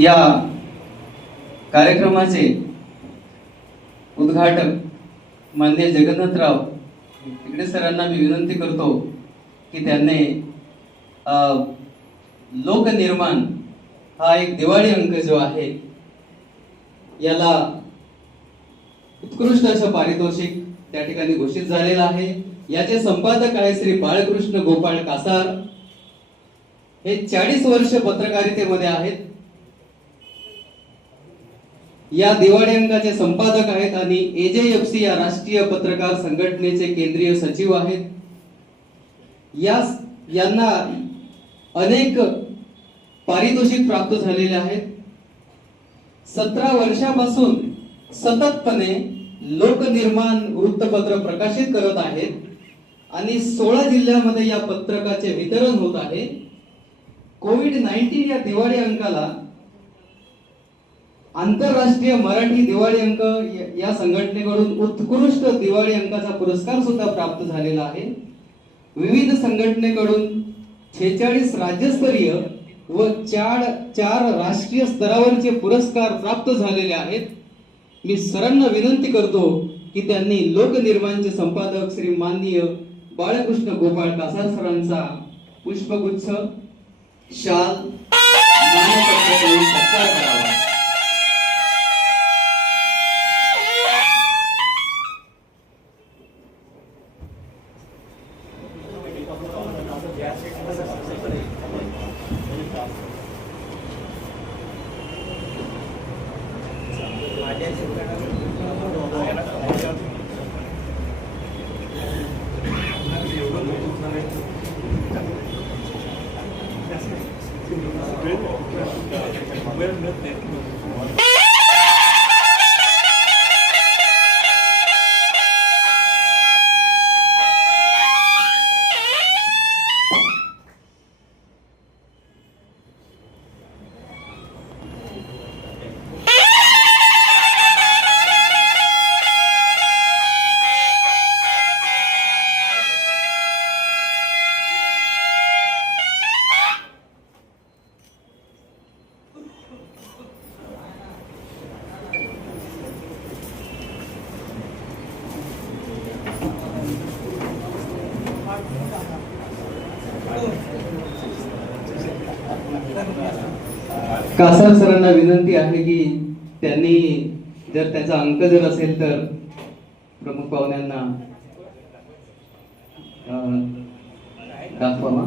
या कार्यक्रमाचे उद्घाटक माननीय जगन्नाथराव तिकडे सरांना मी विनंती करतो की त्यांनी लोकनिर्माण हा एक दिवाळी अंक जो आहे याला उत्कृष्ट असं पारितोषिक त्या ठिकाणी घोषित झालेलं आहे। याचे संपादक आहे श्री बाळकृष्ण गोपाळ कासार। हे 40 वर्ष पत्रकारितेमध्ये आहेत। या दिवाळी अंकाचे संपादक आहेत आणि AJFC या राष्ट्रीय पत्रकार संघटनेचे केंद्रीय सचिव आहेत। यांना अनेक पारितोषिक प्राप्त झालेले आहेत। 17 वर्षापासून सततपणे लोकनिर्माण वृत्तपत्र प्रकाशित करत आहेत आणि 16 जिल्ह्यामध्ये या पत्रकाचे वितरण होत आहे। कोविड-19 या दिवाळी अंकाला आंतरराष्ट्रीय मराठी दिवाळी अंक या संघटनेकडून उत्कृष्ट दिवाळी अंकाचा पुरस्कार सुद्धा प्राप्त झालेला आहे। विविध संघटनेकडून 46 राज्यस्तरीय व 4 राष्ट्रीय स्तरावरचे पुरस्कार प्राप्त झालेले आहेत। मी सरांना विनंती करतो की त्यांनी लोकनिर्माणचे संपादक श्री माननीय बाळकृष्ण गोपाळ कासार सरांचा पुष्पगुच्छ शाल मानपत्र देऊन सत्कार करावा। कासार सरांना विनंती आहे की त्यांनी जर त्याचा अंक जर असेल तर प्रमुख पाहुण्यांना दाखवावा।